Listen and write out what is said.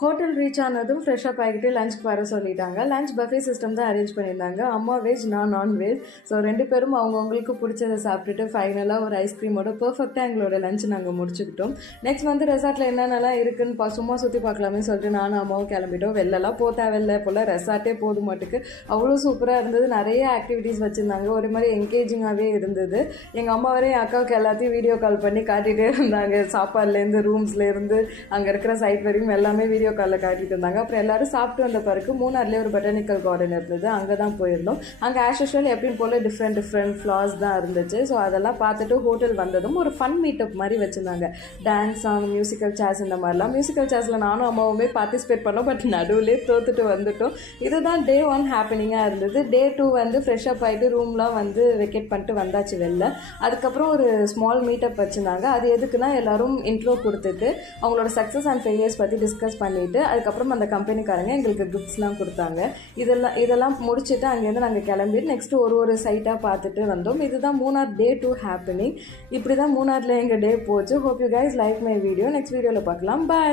Hotel reach ஆனதும் fresh up ஆகிட்டு லஞ்சுக்கு வர சொல்லிட்டாங்க. லஞ்ச் பஃபே சிஸ்டம் தான் அரேஞ்ச் பண்ணியிருந்தாங்க. அம்மா வெஜ், நான் நான்வெஜ். ஸோ 2 பேரும் அவங்கவுங்களுக்கு பிடிச்சதை சாப்பிட்டுட்டு ஃபைனலாக ஒரு ஐஸ்கிரீமோட பர்ஃபெக்டாக எங்களோட லஞ்ச் நாங்கள் முடிச்சுக்கிட்டோம். நெக்ஸ்ட் வந்து ரெசார்ட்டில் என்னென்னலாம் இருக்குன்னு சும்மா சுற்றி பார்க்கலாமே சொல்லிட்டு நானும் அம்மாவும் கிளம்பிட்டோம். வெளிலலாம் தேவையில்லை போல், ரெசார்ட்டே போதும் மாட்டுக்கு அவ்வளோ சூப்பராக இருந்தது. நிறைய ஆக்டிவிட்டீஸ் வச்சுருந்தாங்க. ஒரு மாதிரி என்கேஜிங்காகவே இருந்தது. எங்கள் அம்மா வரையும் என் அக்காவுக்கு எல்லாத்தையும் வீடியோ கால் பண்ணி காட்டிகிட்டே இருந்தாங்க. சாப்பாடுலேருந்து ரூம்ஸ்லேருந்து அங்கே இருக்கிற சைட் வரையும் எல்லாமே வீடியோ காலில் காட்டிட்டு இருந்தாங்க. அப்புறம் எல்லாரும் சாப்பிட்டு வந்த பிறகு மூணாறுலேயே ஒரு பொட்டானிக்கல் கார்டன் இருந்தது, அங்கே தான் போயிருந்தோம். அங்கே ஆஸ் யூஷுவல் எப்பயும் போல் டிஃப்ரெண்ட் ஃப்ளார்ஸ் தான் இருந்துச்சு. ஸோ அதெல்லாம் பார்த்துட்டு ஹோட்டல் வந்ததும் ஒரு ஃபன் மீட்டப் மாதிரி வச்சுருந்தாங்க. டான்ஸ், சாங், மியூசிக்கல் சேர்ஸ் இந்த மாதிரிலாம். மியூசிக்கல் சேர்ஸில் நானும் அம்மாவுமே பார்ட்டிசிபேட் பண்ணோம். பட் நடுவிலே தோத்துட்டு வந்துட்டோம். இதுதான் டே 1 ஹேப்பனிங்காக இருந்தது. டே 2 வந்து ஃப்ரெஷ்அப் ஆகிட்டு ரூம்லாம் வந்து வெக்கேட் பண்ணிட்டு வந்தாச்சு வெளில. அதுக்கப்புறம் ஒரு ஸ்மால் மீட்டப் வச்சுருந்தாங்க. அது எதுக்குன்னா எல்லாரும் இன்ட்ரோ கொடுத்துட்டு அவங்களோட சக்ஸஸ் அண்ட் ஃபெயிலியர்ஸ் பற்றி டிஸ்கஸ் பண்ணிவிட்டு அதுக்கப்புறம் அந்த கம்பெனிக்காரங்க எங்களுக்கு கிஃப்ட்ஸ்லாம் கொடுத்தாங்க. இதெல்லாம் முடிச்சுட்டு அங்கேருந்து நாங்கள் கிளம்பிட்டு நெக்ஸ்ட் ஒரு சைட்டாக பார்த்துட்டு வந்தோம். இதுதான் மூணார் டே 2 ஹேப்பனிங். இப்படி தான் மூணாரில் எங்கள் டே போச்சு. Hope you guys like my video. Next வீடியோவில் பார்க்கலாம். பாய்.